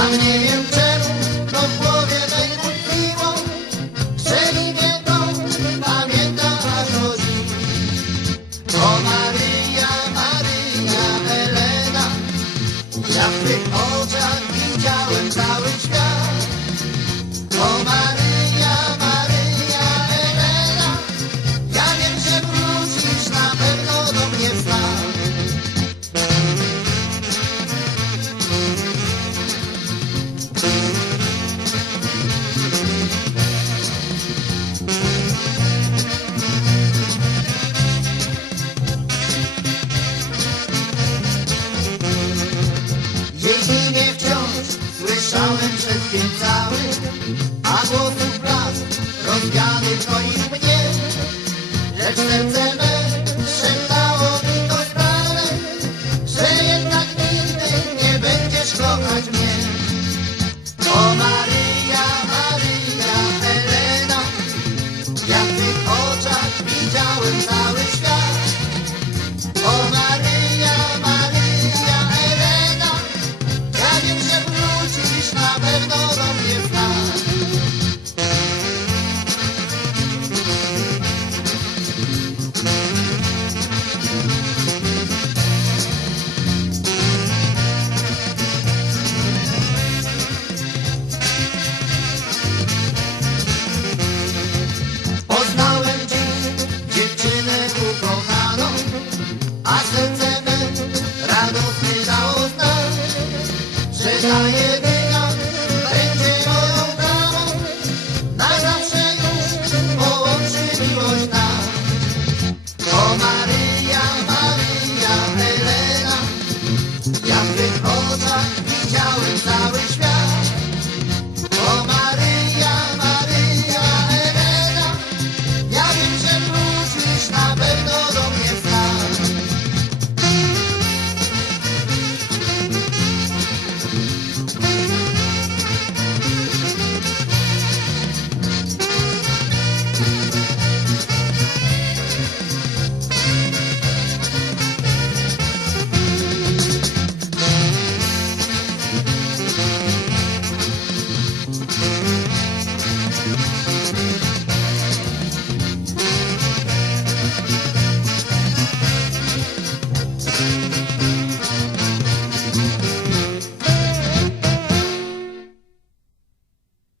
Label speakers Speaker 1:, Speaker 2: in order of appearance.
Speaker 1: Sam nie wiem czemu, to w głowie najkłótliło. Strzeli mnie to, pamiętam aż do dziś. To Maryja, Maryja, Elena. Ja w tych oczach widziałem cały świat. To Maryja. a głosem blask rozgany koił mnie. Lecz serce me szeptało mi to stale, że jednak nigdy nie będziesz kochać mnie. Ona